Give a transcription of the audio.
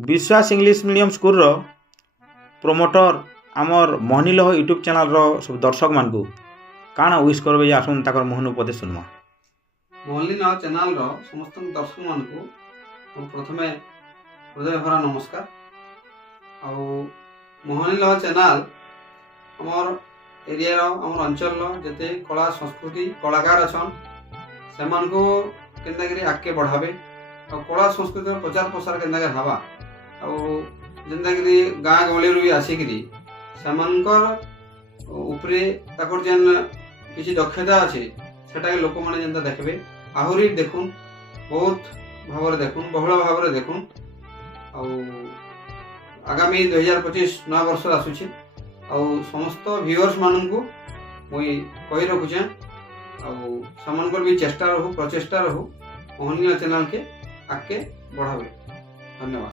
विश्वास English medium school promoter आमर मोहनीलह YouTube channel सब दर्शक मान काण विश करबे जे आसुन ताकर मोहन उपदेश सुनमा। मोहनीलह चैनल समस्त दर्शक मान प्रथमे हृदय भरा नमस्कार। मोहनीलह चैनल आमर एरिया आमर अंचल जते कला संस्कृति कलाकार अच्छन से केन्दाकरी आगे बढ़ावे और कला संस्कृति प्रचार प्रसार केन्दाकरी हवा जेन्दाकरी गाँ गहली भी आसिकी उपरे ताकर जेन किसी दक्षता अच्छे सेटा लोक मैंने जेनता देखबे आहरी देखुन बहुत भाव देखुन बहुल भाव देखुन। आगामी 2025 नया वर्ष आसुचे समस्त व्यूअर्स मानू मुई कही रखुचे सेमानकर भी चेष्टा रहू प्रचेष्टा रहू मोहनीलह चैनल के आगे बढ़ावे। धन्यवाद।